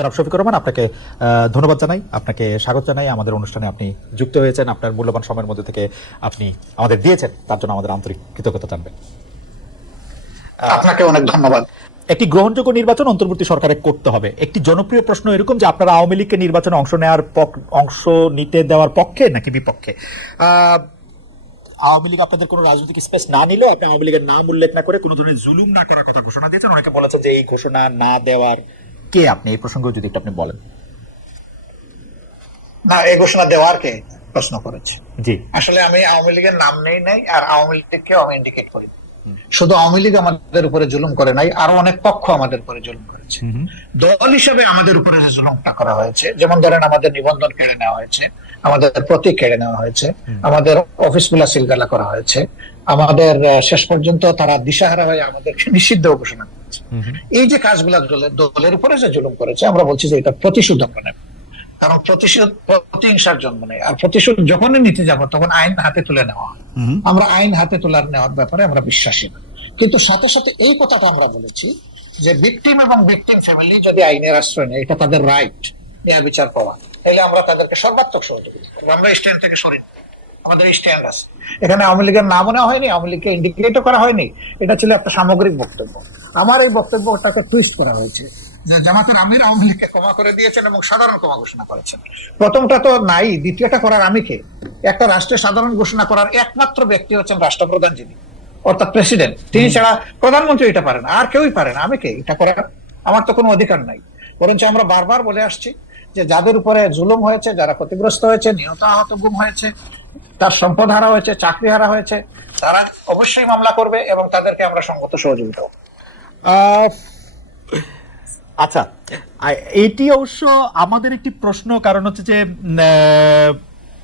জনাব শফিকুর রহমান আপনাকে ধন্যবাদ জানাই আপনাকে স্বাগত জানাই আমাদের অনুষ্ঠানে আপনি যুক্ত হয়েছেন আপনার মূল্যবান সময়ের মধ্যে থেকে আপনি আমাদের দিয়েছেন তার জন্য আমাদের আন্তরিক কৃতজ্ঞতা জানবেন আপনাকে অনেক ধন্যবাদ একটি গ্রহণযোগ্য নির্বাচন অন্তর্বর্তী সরকারে করতে হবে একটি জনপ্রিয় প্রশ্ন এরকম যে আপনারা আওয়ামী লীগকে নির্বাচনে অংশ নেওয়ার অংশ নিতে দেওয়ার পক্ষে নাকি বিপক্ষে আওয়ামী লীগ আপনাদের কোনো রাজনৈতিক স্পেস না নিলেও আপনি আওয়ামী লীগের নাম উল্লেখ না করে কোনো ধরনের জুলুম না করার কথা ঘোষণা দিয়েছেন অনেকে বলেছেন যে এই ঘোষণা না দেওয়ার কে আপনি এই প্রসঙ্গে যদি একটু আপনি বলেন না এই ঘোষণা দেওয়ার কে প্রশ্ন করেছে জি আসলে আমি আওয়ামী লীগের নাম নেই নাই আর আওয়ামী লীগকে আমি ইন্ডিকেট করি শুধু আওয়ামী লীগ আমাদের উপরে জুলুম করে নাই আরো অনেক পক্ষ আমাদের উপরে জুলুম করেছে দল হিসেবে আমাদের উপরে যে জুলুমটা করা হয়েছে যেমন ধরেন আমাদের নিবন্ধন কেড়ে নেওয়া হয়েছে আমাদের প্রতীক কেড়ে নেওয়া হয়েছে আমাদের অফিস গুলা সিলগালা করা হয়েছে আমাদের শেষ পর্যন্ত তারা দিশাহারা হয়ে আমাদেরকে নিষিদ্ধ ঘোষণা করেছে এই যে কাজগুলা দলের উপরে যে জুলুম করেছে আমরা বলছি যে এটা প্রতিশোধ আমরা নেব কারণ প্রতিশোধ প্রতিহিংসার জন্ম নেই আর প্রতিশোধ যখনই নিতে যাব তখন আইন হাতে তুলে নেওয়া হয় আমরা আইন হাতে তোলার নেওয়ার ব্যাপারে আমরা বিশ্বাসী না কিন্তু সাথে সাথে এই কথাটা আমরা বলেছি যে ভিকটিম এবং ভিকটিম ফ্যামিলি যদি আইনের আশ্রয় নেয় এটা তাদের রাইট ন্যায় বিচার পাওয়া তাহলে আমরা তাদেরকে সর্বাত্মক সহযোগিতা করবো আমরা স্টেন থেকে সরিয়ে আমাদের স্ট্যান্ড আছে এখানে আওয়ামী লীগের নামও নেওয়া হয়নি আওয়ামী লীগকে ইন্ডিকেটও করা হয়নি এটা ছিল একটা সামগ্রিক বক্তব্য আমার এই বক্তব্যটাকে টুইস্ট করা হয়েছে জামাতের আমির আওয়ামী লীগকে ক্ষমা করে দিয়েছেন এবং সাধারণ ক্ষমা ঘোষণা করেছেন প্রথমটা তো নাই দ্বিতীয়টা করার আমি কে একটা রাষ্ট্রে সাধারণ ঘোষণা করার একমাত্র ব্যক্তি হচ্ছেন রাষ্ট্রপ্রধান যিনি অর্থাৎ প্রেসিডেন্ট তিনি ছাড়া প্রধানমন্ত্রী এটা পারেন আর কেউই পারেন আমি কে এটা করার আমার তো কোনো অধিকার নাই বরঞ্চ আমরা বারবার বলে আসছি যে যাদের উপরে জুলুম হয়েছে যারা ক্ষতিগ্রস্ত হয়েছে নিহত আহত গুম হয়েছে তার সম্পদ হারা হয়েছে চাকরি হারা হয়েছে তারা অবশ্যই মামলা করবে এবং তাদেরকে আমরা সঙ্গত সহযোগিতা আচ্ছা এটি অবশ্য আমাদের একটি প্রশ্ন কারণ হচ্ছে যে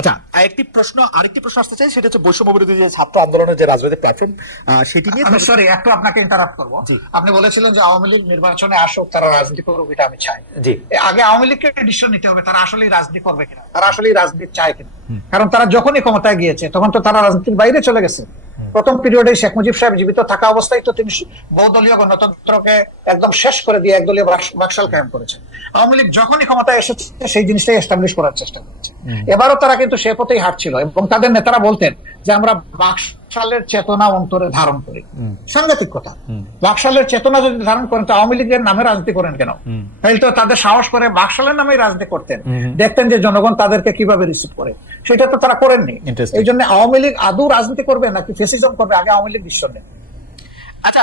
আচ্ছা প্রশ্ন আরেকটি প্রশ্ন আসতে চাই সেটা হচ্ছে বৈষম্য বিরোধী যে ছাত্র আন্দোলনের যে রাজনৈতিক প্ল্যাটফর্ম সেটি নিয়ে সরি একটু আপনাকে ইন্টারাপ্ট করব আপনি বলেছিলেন যে আওয়ামী লীগ নির্বাচনে আসুক তারা রাজনীতি করুক এটা আমি চাই জি আগে আওয়ামী লীগকে ডিসিশন নিতে হবে তারা রাজনীতি করবে কিনা তারা রাজনীতি চায় কিনা কারণ তারা যখনই ক্ষমতায় গিয়েছে তখন তো তারা রাজনীতির বাইরে চলে গেছে প্রথম পিরিয়ডে শেখ মুজিব সাহেব জীবিত থাকা অবস্থায় তো তিনি বহুদলীয় গণতন্ত্রকে একদম শেষ করে দিয়ে একদলীয় বাকশাল কায়েম করেছে আওয়ামী লীগ যখনই ক্ষমতায় এসেছে সেই জিনিসটাই এস্টাবলিশ করার চেষ্টা করেছে এবারও তারা কিন্তু সে পথেই হাঁটছিল এবং তাদের নেতারা বলতেন যে আমরা বাকশালের চেতনা অন্তরে ধারণ করি সাংঘাতিক কথা বাকশালের চেতনা যদি ধারণ করেন তো আওয়ামী লীগের নামে রাজনীতি করেন কেন তাহলে তো তাদের সাহস করে বাকশালের নামে রাজনীতি করতেন দেখতেন যে জনগণ তাদেরকে কিভাবে রিসিভ করে সেটা তো তারা করেননি এই জন্য আওয়ামী লীগ আদৌ রাজনীতি করবে নাকি ফেসিজম করবে আগে আওয়ামী লীগ বিশ্ব নেন আচ্ছা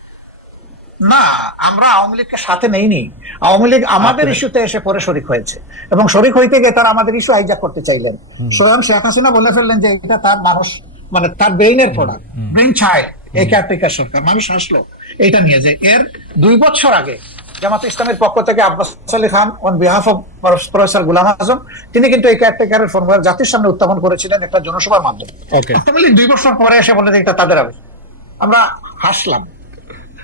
না আমরা আওয়ামী লীগকে সাথে নেইনি আওয়ামী লীগ আমাদের ইস্যুতে এসে পরে শরিক হয়েছে এবং শরিক হইতে গিয়ে তারা আমাদের ইস্যু হাইজাক করতে চাইলেন শেখ হাসিনা বলে ফেললেন যে এটা তার মানুষ মানে তার ব্রেইনের প্রোডাক্ট ব্রেইন চাইল্ড সরকার মানুষ আসলো এটা নিয়ে যে এর দুই বছর আগে জামাত ইসলামের পক্ষ থেকে Abbas Ali Khan on behalf of professor Ghulam Azam তিনি কিন্তু এই ক্যারেক্টারের ফোন জাতির সামনে উত্থাপন করেছিলেন একটা জনসভার মাধ্যমে দুই বছর পরে এসে বলে এটা তাদের আবেদন আমরা হাসলাম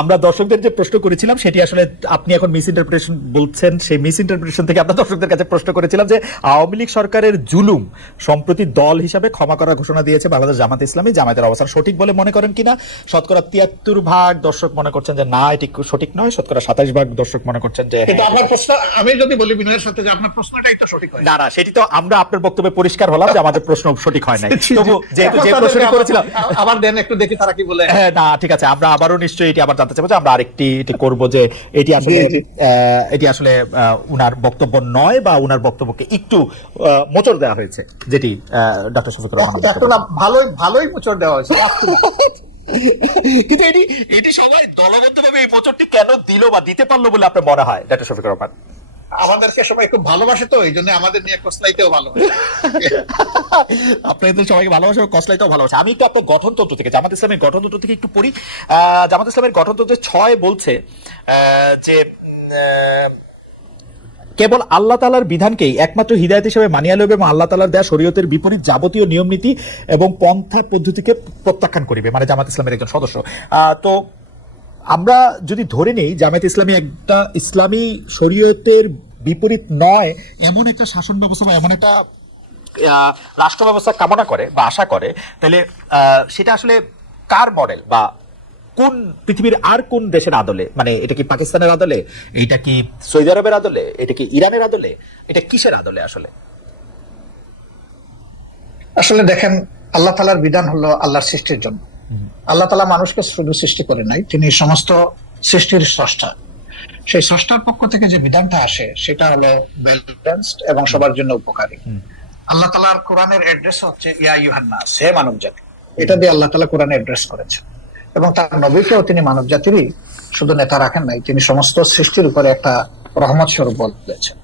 আমরা দর্শকদের যে প্রশ্ন করেছিলাম সেটি আসলে আপনি এখন মিস ইন্টারপ্রিটেশন বলছেন সেই মিস ইন্টারপ্রিটেশন থেকে আমরা দর্শকদের কাছে প্রশ্ন করেছিলাম যে আওয়ামী লীগ সরকারের জুলুম সম্প্রতি দল হিসাবে ক্ষমা করার ঘোষণা দিয়েছে বাংলাদেশ জামাত ইসলামী জামাতের অবস্থান সঠিক বলে মনে করেন কিনা শতকরা তিয়াত্তর ভাগ দর্শক মনে করছেন যে না এটি সঠিক নয় শতকরা সাতাশ ভাগ দর্শক মনে করছেন যে হ্যাঁ। আমি যদি বলি বিনয়ের সাথে যে আপনার প্রশ্নটাই তো সঠিক না না সেটি তো আমরা আপনার বক্তব্যে পরিষ্কার হলাম যে আমাদের প্রশ্ন সঠিক হয় নাই তবু যেহেতু যে প্রশ্নটি করেছিলাম আবার দেন একটু দেখি তারা কি বলে হ্যাঁ না ঠিক আছে আমরা আবারও নিশ্চয়ই এটি আবার আবার জানতে চাইবো যে আমরা আরেকটি এটি করব যে এটি আসলে এটি আসলে উনার বক্তব্য নয় বা উনার বক্তব্যকে একটু মোচর দেওয়া হয়েছে যেটি ডক্টর শফিকুর রহমান একটু না ভালোই ভালোই মোচর দেওয়া হয়েছে কিন্তু এটি এটি সবাই দলগতভাবে এই মোচরটি কেন দিল বা দিতে পারলো বলে আপনার মনে হয় ডক্টর শফিকুর রহমান আমাদেরকে সবাই খুব ভালোবাসে তো এই জন্য আমাদের নিয়ে কসলাইতেও ভালো আপনাদের সবাইকে ভালোবাসে কসলাইতেও ভালোবাসে আমি তো আপনার গঠনতন্ত্র থেকে জামাত ইসলামের গঠনতন্ত্র থেকে একটু পড়ি জামাত ইসলামের গঠনতন্ত্রে ছয় বলছে যে কেবল আল্লাহ তালার বিধানকেই একমাত্র হৃদায়ত হিসেবে মানিয়া লইবে এবং আল্লাহ তালার দেয়া শরীয়তের বিপরীত যাবতীয় নিয়ম নীতি এবং পন্থা পদ্ধতিকে প্রত্যাখ্যান করিবে মানে জামাত ইসলামের একজন সদস্য তো আমরা যদি ধরে নেই জামাত ইসলামী একটা ইসলামী শরীয়তের বিপরীত নয় এমন একটা শাসন ব্যবস্থা বা এমন একটা রাষ্ট্র ব্যবস্থা কামনা করে বা আশা করে তাহলে সেটা আসলে কার মডেল বা কোন পৃথিবীর আর কোন দেশের আদলে মানে এটা কি পাকিস্তানের আদলে এটা কি সৌদি আরবের আদলে এটা কি ইরানের আদলে এটা কিসের আদলে আসলে আসলে দেখেন আল্লাহ তালার বিধান হলো আল্লাহর সৃষ্টির জন্য আল্লাহ তালা মানুষকে শুধু সৃষ্টি করে নাই তিনি সমস্ত সৃষ্টির স্রষ্টা সেই স্রষ্টার পক্ষ থেকে যে বিধানটা আসে সেটা হলো ব্যালেন্সড এবং সবার জন্য উপকারী আল্লাহ তালার কোরআনের অ্যাড্রেস হচ্ছে ইয়া ইউহান্না সে মানব জাতি এটা দিয়ে আল্লাহ তালা কোরআনে অ্যাড্রেস করেছেন এবং তার নবীকেও তিনি মানব জাতিরই শুধু নেতা রাখেন নাই তিনি সমস্ত সৃষ্টির উপরে একটা রহমত স্বরূপ বলেছেন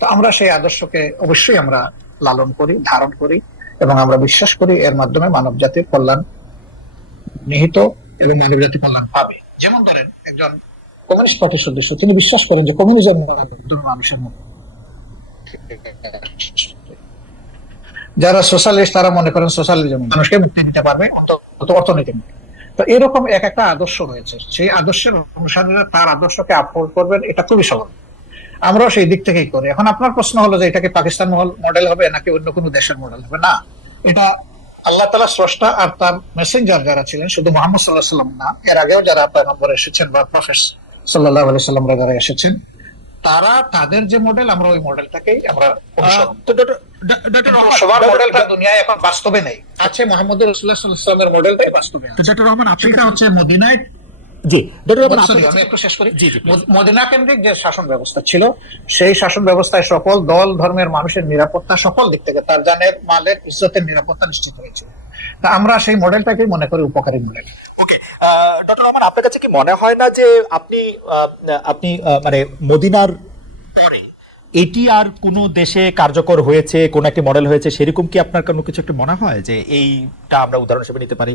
তো আমরা সেই আদর্শকে অবশ্যই আমরা লালন করি ধারণ করি এবং আমরা বিশ্বাস করি এর মাধ্যমে মানব জাতির কল্যাণ নিহিত এবং মানব জাতি কল্যাণ পাবে যেমন ধরেন একজন কমিউনিস্ট পার্টির সদস্য তিনি বিশ্বাস করেন যে কমিউনিজম মানুষের মধ্যে যারা সোশ্যালিস্ট তারা মনে করেন সোশ্যালিজম মানুষকে মুক্তি দিতে পারবে অর্থনীতি তো এরকম এক একটা আদর্শ রয়েছে সেই আদর্শের অনুসারে তার আদর্শকে আপলোড করবেন এটা খুবই সহজ আমরাও সেই দিক থেকেই করি এখন আপনার প্রশ্ন হলো যে এটাকে পাকিস্তান মডেল হবে নাকি অন্য কোনো দেশের মডেল হবে না এটা আল্লাহ তালা স্রষ্টা আর তার মেসেঞ্জার যারা ছিলেন শুধু মোহাম্মদ সাল্লাহ সাল্লাম না এর আগেও যারা আপনার নম্বরে এসেছেন বা প্রফেসর সাল্লাহ আলি এসেছেন তারা তাদের যে মডেল আমরা ওই মডেলটাকেই আমরা শাসন ব্যবস্থা ছিল সেই শাসন ব্যবস্থায় সকল দল ধর্মের মানুষের নিরাপত্তা সকল দিক থেকে তার জানের মালের ইজ্জতের নিরাপত্তা নিশ্চিত হয়েছে তা আমরা সেই মডেলটাকেই মনে করি উপকারী মডেল ওকে ডক্টর আমার আপনার কাছে কি মনে হয় না যে আপনি আপনি মানে মদিনার পরে এটি আর কোনো দেশে কার্যকর হয়েছে কোন একটি মডেল হয়েছে সেরকম কি আপনার কোনো কিছু একটু মনে হয় যে এইটা আমরা উদাহরণ হিসেবে নিতে পারি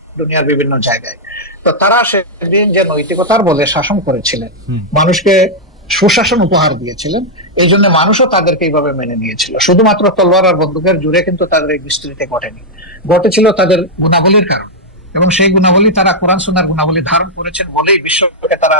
দুনিয়ার বিভিন্ন জায়গায় তো তারা সেদিন যে নৈতিকতার বলে শাসন করেছিলেন মানুষকে সুশাসন উপহার দিয়েছিলেন এই জন্য মানুষও তাদেরকে এইভাবে মেনে নিয়েছিল শুধুমাত্র তলোয়ার আর বন্দুকের জুড়ে কিন্তু তাদের এই বিস্তৃতি ঘটেনি ঘটেছিল তাদের গুণাবলীর কারণ এবং সেই গুণাবলী তারা কোরআন সুনার গুণাবলী ধারণ করেছেন বলেই বিশ্বকে তারা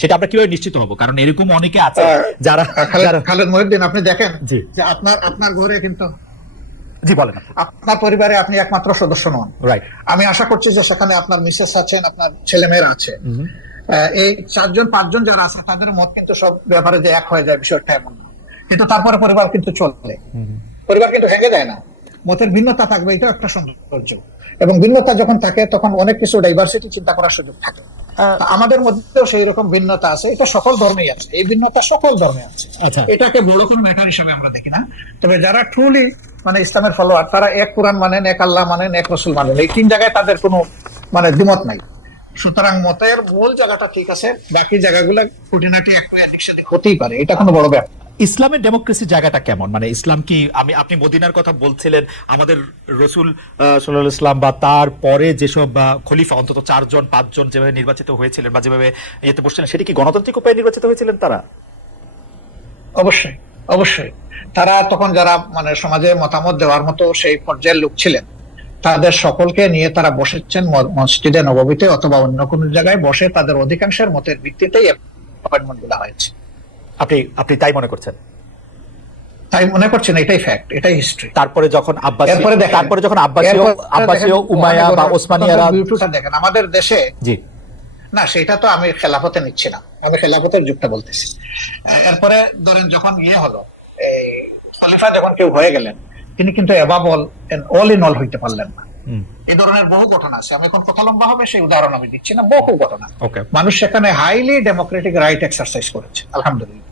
সেটা আমরা কিভাবে নিশ্চিত হবো কারণ এরকম অনেকে আছে যারা খালেদ মহিউদ্দিন আপনি দেখেন যে আপনার আপনার ঘরে কিন্তু জি বলেন আপনার পরিবারে আপনি একমাত্র সদস্য নন রাইট আমি আশা করছি যে সেখানে আপনার মিসেস আছেন আপনার ছেলে মেয়েরা আছে এই চারজন পাঁচজন যারা আছে তাদের মত কিন্তু সব ব্যাপারে যে এক হয়ে যায় বিষয়টা এমন কিন্তু তারপরে পরিবার কিন্তু চলে পরিবার কিন্তু ভেঙে যায় না মতের ভিন্নতা থাকবে এটা একটা সৌন্দর্য এবং ভিন্নতা যখন থাকে তখন অনেক কিছু ডাইভার্সিটি চিন্তা করার সুযোগ থাকে আমাদের মধ্যেও সেই রকম ভিন্নতা আছে এটা সকল ধর্মেই আছে এই ভিন্নতা সকল ধর্মে আছে আচ্ছা। এটাকে বড় কোনো ম্যাটার হিসেবে আমরা দেখি না তবে যারা ট্রুলি মানে ইসলামের ফলোয়ার তারা এক কোরআন মানেন এক আল্লাহ মানেন এক রসুল মানেন এই তিন জায়গায় তাদের কোনো মানে দ্বিমত নাই সুতরাং মতের মূল জায়গাটা ঠিক আছে বাকি জায়গাগুলো খুঁটিনাটি একটু হতেই পারে এটা কোনো বড় ব্যাপার ইসলামের ডেমোক্রেসি জায়গাটা কেমন মানে ইসলাম কি আমি আপনি মদিনার কথা বলছিলেন আমাদের রসুল সাল্লাহ ইসলাম বা তার পরে যেসব খলিফা অন্তত চারজন পাঁচজন যেভাবে নির্বাচিত হয়েছিলেন বা যেভাবে ইয়েতে বসছিলেন সেটি কি গণতান্ত্রিক উপায়ে নির্বাচিত হয়েছিলেন তারা অবশ্যই অবশ্যই তারা তখন যারা মানে সমাজে মতামত দেওয়ার মতো সেই পর্যায়ের লোক ছিলেন তাদের সকলকে নিয়ে তারা বসেছেন মসজিদে নবমীতে অথবা অন্য কোন জায়গায় বসে তাদের অধিকাংশের মতের ভিত্তিতেই অ্যাপয়েন্টমেন্ট গুলা হয়েছে আপনি আপনি তাই মনে করছেন তাই মনে করছেন এটাই ফ্যাক্ট এটাই হিস্ট্রি তারপরে যখন আব্বাস তারপরে যখন আব্বাসীয় আব্বাসীয় উমায়া বা ওসমানিয়ারা দেখেন আমাদের দেশে জি না সেটা তো আমি খেলাফতে নিচ্ছি না আমি খেলাফতের যুগটা বলতেছি এরপরে ধরেন যখন ইয়ে হলো খলিফা যখন কেউ হয়ে গেলেন তিনি কিন্তু অ্যাবাব অল অল ইন অল হইতে পারলেন না এ ধরনের বহু ঘটনা আছে আমি এখন কথা লম্বা হবে সেই উদাহরণ আমি দিচ্ছি না বহু ঘটনা মানুষ সেখানে হাইলি ডেমোক্রেটিক রাইট এক্সারসাইজ করেছে আলহামদুলিল্লাহ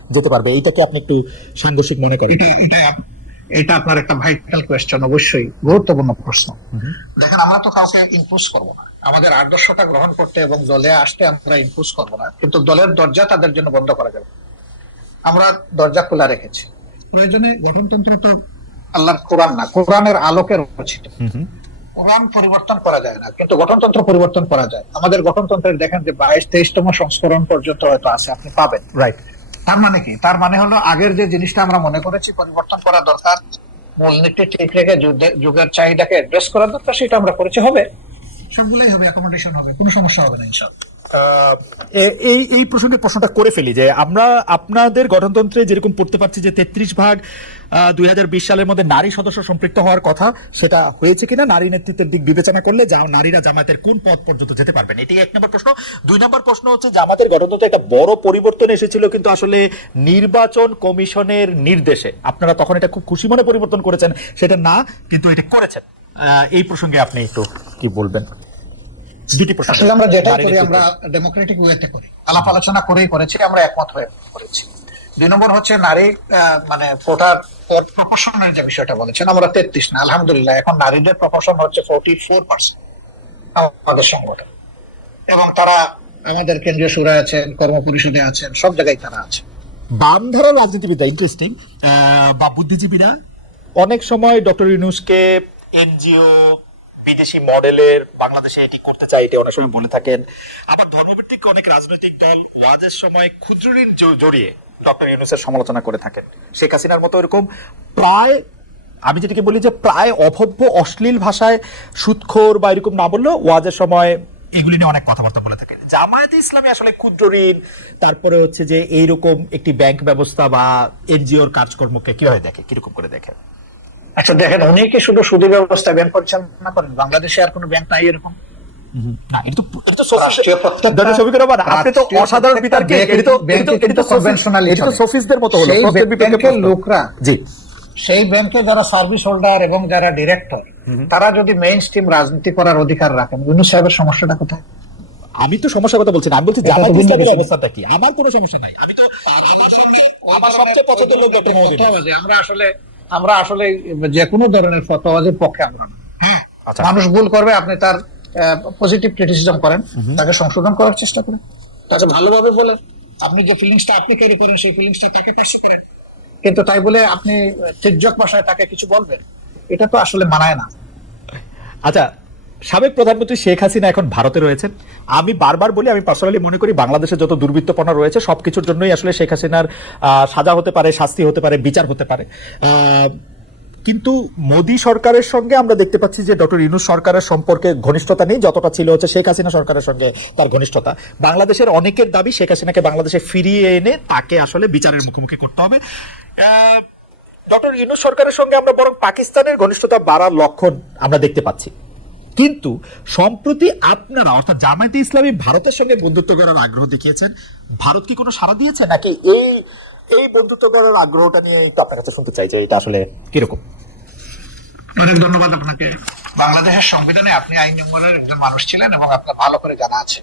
যেতে পারবে এইটাকে আপনি একটু সাংঘর্ষিক মনে করেন এটা আপনার একটা ভাইটাল কোয়েশ্চন অবশ্যই গুরুত্বপূর্ণ প্রশ্ন দেখেন আমরা তো কাউকে ইম্পুজ করব না আমাদের আদর্শটা গ্রহণ করতে এবং দলে আসতে আমরা ইম্পুজ করব না কিন্তু দলের দরজা তাদের জন্য বন্ধ করা যাবে আমরা দরজা খোলা রেখেছি প্রয়োজনে গঠনতন্ত্র তো আল্লাহ কোরআন না কোরআনের আলোকে রচিত কোরআন পরিবর্তন করা যায় না কিন্তু গঠনতন্ত্র পরিবর্তন করা যায় আমাদের গঠনতন্ত্রের দেখেন যে বাইশ তেইশতম সংস্করণ পর্যন্ত হয়তো আছে আপনি পাবেন রাইট তার মানে কি তার মানে হলো আগের যে জিনিসটা আমরা মনে করেছি পরিবর্তন করা দরকার মূলনীতি ঠিক রেখে যুগের চাহিদাকে অ্যাড্রেস করা দরকার সেটা আমরা করেছি হবে সবগুলাই হবে অ্যাকোমোডেশন হবে কোনো সমস্যা হবে না ইনশাআল্লাহ এই এই প্রসঙ্গে প্রশ্নটা করে ফেলি যে আমরা আপনাদের গণতন্ত্রে যেরকম পড়তে পারছি যে তেত্রিশ ভাগ দুই হাজার বিশ সালের মধ্যে নারী সদস্য সম্পৃক্ত হওয়ার কথা সেটা হয়েছে কিনা নারী নেতৃত্বের দিক বিবেচনা করলে যা নারীরা জামাতের কোন পথ পর্যন্ত যেতে পারবেন এটি এক নম্বর প্রশ্ন দুই নম্বর প্রশ্ন হচ্ছে জামাতের গঠনতন্ত্রে একটা বড় পরিবর্তন এসেছিল কিন্তু আসলে নির্বাচন কমিশনের নির্দেশে আপনারা তখন এটা খুব খুশি মনে পরিবর্তন করেছেন সেটা না কিন্তু এটা করেছেন এই প্রসঙ্গে আপনি একটু কি বলবেন দুটি প্রশ্ন আসলে আমরা যেটা করি আমরা ডেমোক্রেটিক ওয়েতে করি আলাপ আলোচনা করেই করেছি আমরা একমত হয়ে করেছি দুই নম্বর হচ্ছে নারী মানে কোটার প্রপোর্শনের যে বিষয়টা বলেছেন আমরা তেত্রিশ না আলহামদুলিল্লাহ এখন নারীদের প্রপোর্শন হচ্ছে ফোরটি ফোর আমাদের সংগঠন এবং তারা আমাদের কেন্দ্রীয় সুরায় আছেন কর্ম পরিষদে আছেন সব জায়গায় তারা আছে বাম ধারা রাজনীতিবিদরা ইন্টারেস্টিং বা বুদ্ধিজীবীরা অনেক সময় ডক্টর ইউনুসকে এনজিও বিদেশি মডেলের বাংলাদেশে এটি করতে চাই এটি অনেক সময় বলে থাকেন আবার ধর্মভিত্তিক অনেক রাজনৈতিক দল ওয়াজের সময় ক্ষুদ্র ঋণ জড়িয়ে ডক্টর ইউনুসের সমালোচনা করে থাকেন শেখ হাসিনার মতো এরকম প্রায় আমি যেটিকে বলি যে প্রায় অভব্য অশ্লীল ভাষায় সুৎখোর বা এরকম না বললেও ওয়াজের সময় এগুলি নিয়ে অনেক কথাবার্তা বলে থাকেন জামায়াতে ইসলামী আসলে ক্ষুদ্র ঋণ তারপরে হচ্ছে যে এইরকম একটি ব্যাংক ব্যবস্থা বা এনজিওর কাজকর্মকে কিভাবে দেখে কিরকম করে দেখে আচ্ছা দেখেন উনি কি শুধু সুদী ব্যবস্থা ব্যাংক পরিচালনা করেন বাংলাদেশে আর কোনো ব্যাংক নাই এরকম সেই ব্যাংকে যারা সার্ভিস হোল্ডার এবং যারা ডিরেক্টর তারা যদি মেইন স্ট্রিম রাজনীতি করার অধিকার রাখেন ইউনুস সাহেবের সমস্যাটা কোথায় আমি তো সমস্যার কথা বলছি না আমি বলছি জামাত ইসলামের অবস্থাটা কি আমার কোনো সমস্যা নাই আমি তো আমার সবচেয়ে পছন্দের লোক আমরা আসলে আমরা আসলে যে কোনো ধরনের ফতোয়াজের পক্ষে আমরা আচ্ছা। মানুষ ভুল করবে আপনি তার পজিটিভ ক্রিটিসিজম করেন তাকে সংশোধন করার চেষ্টা করেন তাকে ভালোভাবে বলেন আপনি যে ফিলিংসটা আপনি তৈরি করেন সেই ফিলিংসটা তাকে পাশে করেন কিন্তু তাই বলে আপনি তির্যক ভাষায় তাকে কিছু বলবেন এটা তো আসলে মানায় না আচ্ছা সাবেক প্রধানমন্ত্রী শেখ হাসিনা এখন ভারতে রয়েছেন আমি বারবার বলি আমি পার্সোনালি মনে করি বাংলাদেশে যত দুর্বৃত্তপনা রয়েছে সব কিছুর জন্যই আসলে শেখ হাসিনার সাজা হতে পারে শাস্তি হতে পারে বিচার হতে পারে কিন্তু মোদী সরকারের সঙ্গে আমরা দেখতে পাচ্ছি যে ডক্টর ইনু সরকারের সম্পর্কে ঘনিষ্ঠতা নেই যতটা ছিল হচ্ছে শেখ হাসিনা সরকারের সঙ্গে তার ঘনিষ্ঠতা বাংলাদেশের অনেকের দাবি শেখ হাসিনাকে বাংলাদেশে ফিরিয়ে এনে তাকে আসলে বিচারের মুখোমুখি করতে হবে ডক্টর ইনু সরকারের সঙ্গে আমরা বরং পাকিস্তানের ঘনিষ্ঠতা বাড়ার লক্ষণ আমরা দেখতে পাচ্ছি কিন্তু সম্প্রতি আপনারা অর্থাৎ জামায়াতে ইসলামী ভারতের সঙ্গে বন্ধুত্ব করার আগ্রহ দেখিয়েছেন ভারত কি কোনো সাড়া দিয়েছে নাকি এই এই বন্ধুত্ব করার আগ্রহটা নিয়ে একটু আপনার কাছে শুনতে চাই যে এটা আসলে কিরকম অনেক ধন্যবাদ আপনাকে বাংলাদেশের সংবিধানে আপনি আইন নম্বরের একজন মানুষ ছিলেন এবং আপনার ভালো করে জানা আছে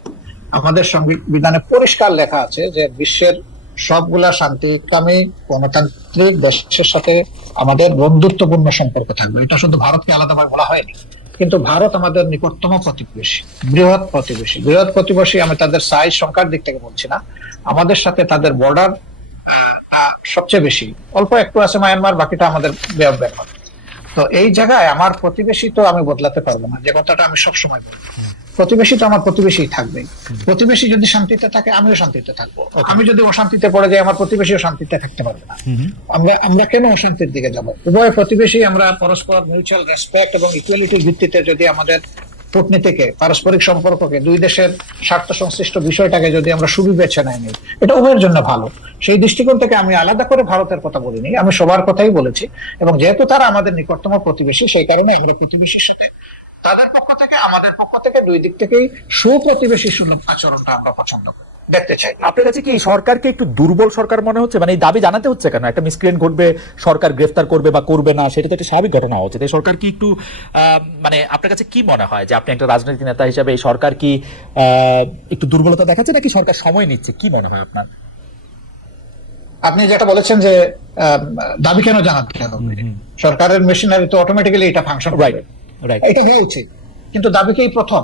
আমাদের সংবিধানে পরিষ্কার লেখা আছে যে বিশ্বের সবগুলা শান্তিকামী গণতান্ত্রিক দেশের সাথে আমাদের বন্ধুত্বপূর্ণ সম্পর্ক থাকবে এটা শুধু ভারতকে আলাদাভাবে বলা হয়নি কিন্তু ভারত আমাদের নিকটতম প্রতিবেশী বৃহৎ প্রতিবেশী বৃহৎ প্রতিবেশী আমি তাদের সাইজ সংখ্যার দিক থেকে বলছি না আমাদের সাথে তাদের বর্ডার সবচেয়ে বেশি অল্প একটু আছে মায়ানমার বাকিটা আমাদের ব্যাপার তো এই জায়গায় আমার প্রতিবেশী তো আমি বদলাতে পারবো না যে কথাটা আমি সবসময় বলবো প্রতিবেশী তো আমার প্রতিবেশী থাকবে প্রতিবেশী যদি শান্তিতে থাকে আমিও শান্তিতে থাকবো আমি যদি অশান্তিতে পড়ে যাই আমার প্রতিবেশীও শান্তিতে থাকতে পারবে না আমরা আমরা কেন অশান্তির দিকে যাবো উভয় প্রতিবেশী আমরা পরস্পর মিউচুয়াল রেসপেক্ট এবং ইকুয়ালিটির ভিত্তিতে যদি আমাদের কূটনীতিকে পারস্পরিক সম্পর্ককে দুই দেশের স্বার্থ সংশ্লিষ্ট বিষয়টাকে যদি আমরা সুবিবেচনায় নিই এটা উভয়ের জন্য ভালো সেই দৃষ্টিকোণ থেকে আমি আলাদা করে ভারতের কথা বলিনি আমি সবার কথাই বলেছি এবং যেহেতু তারা আমাদের নিকটতম প্রতিবেশী সেই কারণে আমরা প্রতিবেশীর সাথে তাদের পক্ষ থেকে আমাদের পক্ষ থেকে দুই দিক থেকেই সুপ্রতিবেশী সুলভ আচরণটা আমরা পছন্দ করি দেখতে চাই আপনার কাছে কি সরকারকে একটু দুর্বল সরকার মনে হচ্ছে মানে এই দাবি জানাতে হচ্ছে কেন একটা মিসক্রিয়েন্ট ঘটবে সরকার গ্রেফতার করবে বা করবে না সেটা তো একটা স্বাভাবিক ঘটনা হচ্ছে এই সরকার কি একটু মানে আপনার কাছে কি মনে হয় যে আপনি একটা রাজনৈতিক নেতা হিসাবে এই সরকার কি একটু দুর্বলতা দেখাচ্ছে নাকি সরকার সময় নিচ্ছে কি মনে হয় আপনার আপনি যেটা বলেছেন যে দাবি কেন জানাতে সরকারের মেশিনারি তো অটোমেটিক্যালি এটা ফাংশন রাইট এটা কিন্তু দাবিকেই প্রথম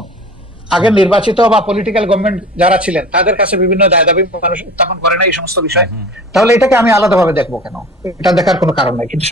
আগে নির্বাচিত বা পলিটিক্যাল গভর্নমেন্ট যারা ছিলেন তাদের কাছে বিভিন্ন দায় দাবি মানুষ উত্থাপন করে না এই সমস্ত বিষয় তাহলে এটাকে আমি আলাদাভাবে দেখবো কেন এটা দেখার কোনো কারণ নাই কিন্তু